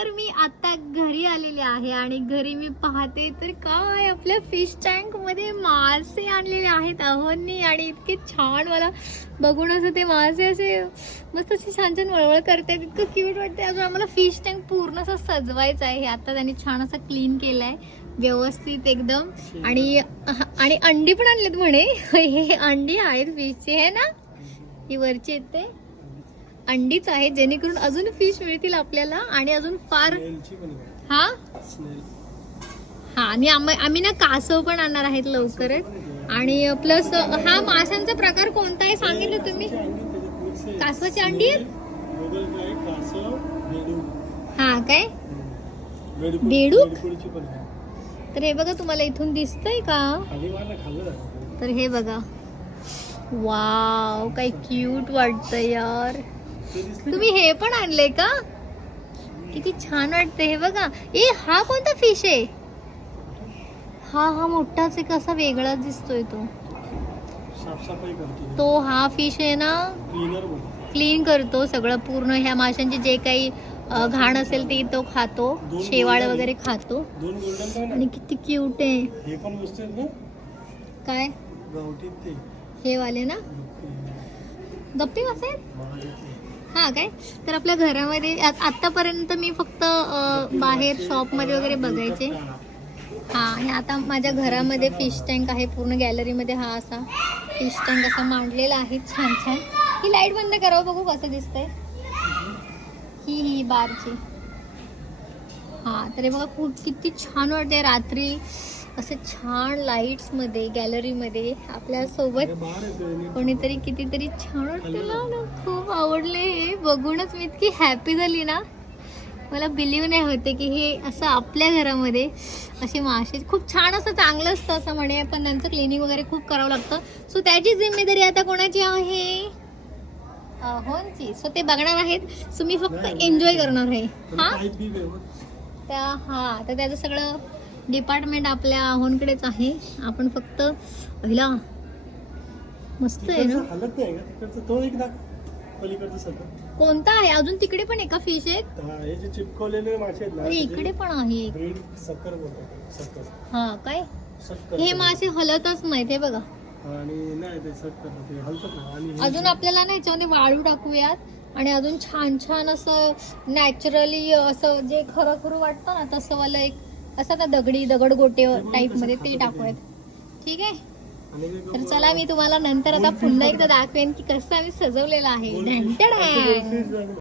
तर मी आता घरी आलेले आहे आणि घरी मी पाहते तर काय आपल्या फिश टँक मध्ये मासे आणलेले आहेत अहोंनी आणि इतके छान, मला बघून असं ते मासे असे मस्त असे छान छान वळवळ करतात, इतकं क्यूट वाटते. अजून आम्हाला फिश टँक पूर्ण असं सजवायचं आहे. हे आता त्यांनी छान असं क्लीन केलंय व्यवस्थित एकदम. आणि अंडी पण आणलेत म्हणे. हे अंडी आहेत फिशचे, हे ना, ही वरची आहेत ते अंडीच आहे, जेणेकरून अजून फिश मिळतील आपल्याला आणि अजून फार. हा हा आणि आम्ही ना कासव पण आणणार आहेत लवकरच. आणि प्लस हा माशांचा प्रकार कोणता आहे सांगितलं तुम्ही? कासवाची अंडी आहेत. हा काय बेडूक. तर हे बघा तुम्हाला इथून दिसतंय का? तर हे बघा, वाव काय क्यूट वाटतंय यार. तुम्ही हे पण आणले का? किती छान वाटतंय. हे बघा. ए हा कोणता फिश आहे? हा मोठाच आहे, कसा वेगळाच दिसतोय तो. तो हा फिश आहे ना, क्लीन करतो सगळं पूर्ण. ह्या माशांची जे काही घाण असेल ते तो खातो, शेवाळ वगैरे खातो. आणि किती क्यूट आहे. काय हे वाले ना, गप्पी मासे आहेत. हा काय. तर आपल्या घरामध्ये आतापर्यंत मी फक्त बाहेर शॉपमध्ये वगैरे बघायचे. हा आणि आता माझ्या घरामध्ये फिश टँक आहे पूर्ण. गॅलरीमध्ये हा असा फिश टँक असा मांडलेला आहे छान छान. ही लाईट बंद करावं, बघू कसं दिसतंय. ही बारची. हा तर हे बघा किती छान वाटते रात्री असं छान लाईट्स मध्ये गॅलरीमध्ये आपल्या सोबत कोणीतरी. कितीतरी छान वाटते ना, खूप आवडले हे बघूनच. मी इतकी हॅपी झाली ना, मला बिलीव्ह नाही होते की हे असं आपल्या घरामध्ये असे मासे. खूप छान असं चांगलं असतं असं म्हणे, पण त्यांचं क्लिनिंग वगैरे खूप करावं लागतं. सो त्याची जिम्मेदारी आता कोणाची आहे? अहोंची. सो ते बघणार आहेत, सो मी फक्त एन्जॉय करणार आहे. हा तर त्याचं सगळं डिपार्टमेंट आपल्या अहोंकडेच आहे. आपण फक्त पहिला. मस्त आहे ना. कोणता आहे अजून? तिकडे पण एका फिश आहेत. चिपकवलेले मासे आहेत. इकडे पण आहे. हा काय. हे मासे हलतच नाहीत, हे बघा. अजून आपल्याला ना ह्याच्यामध्ये वाळू टाकूयात आणि अजून छान छान असं नॅचरली असं जे खरं वाटतं ना तसं वाला एक असं ना दगड गोटे टाईप मध्ये ते टाकूयात. ठीक आहे. तर चला मी तुम्हाला नंतर आता पुन्हा एकदा दाखवेन की कसं आम्ही सजवलेलं आहे.